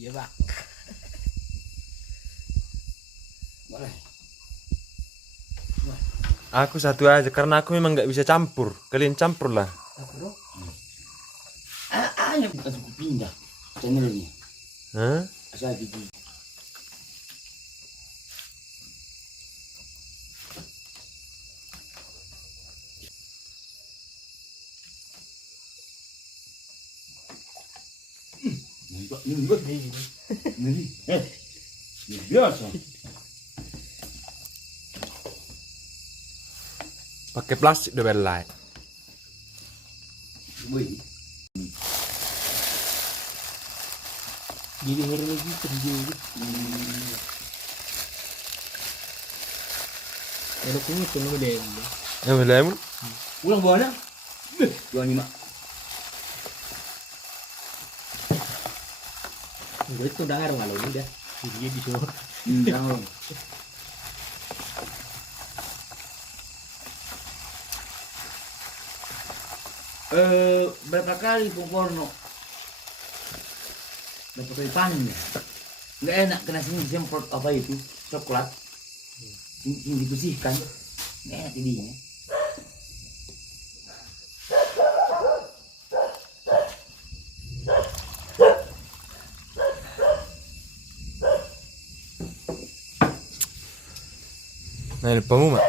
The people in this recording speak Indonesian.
Iya pak. Boleh. Aku satu aja karena aku memang nggak bisa campur. Kalian campur lah. Bro. Hanya bukan suku pindah channelnya. Hah? Asal gitu. Ini biasa. Pakai plastik udah belai. Wih. Jadi hari lagi kerja gitu. Kalau kamu tuh nggak deh. Yang belai mun? Ulang bawa nak. Dua lima. Gue itu udah ngaruh kalau udah. Dia bisa. Jangan. Berapa kali Pungporno? Berapa kali panen ya? Nggak enak kena sini semprot apa itu coklat. Ini dibersihkan. Nggak enak jadinya. Nah, lupamu mak.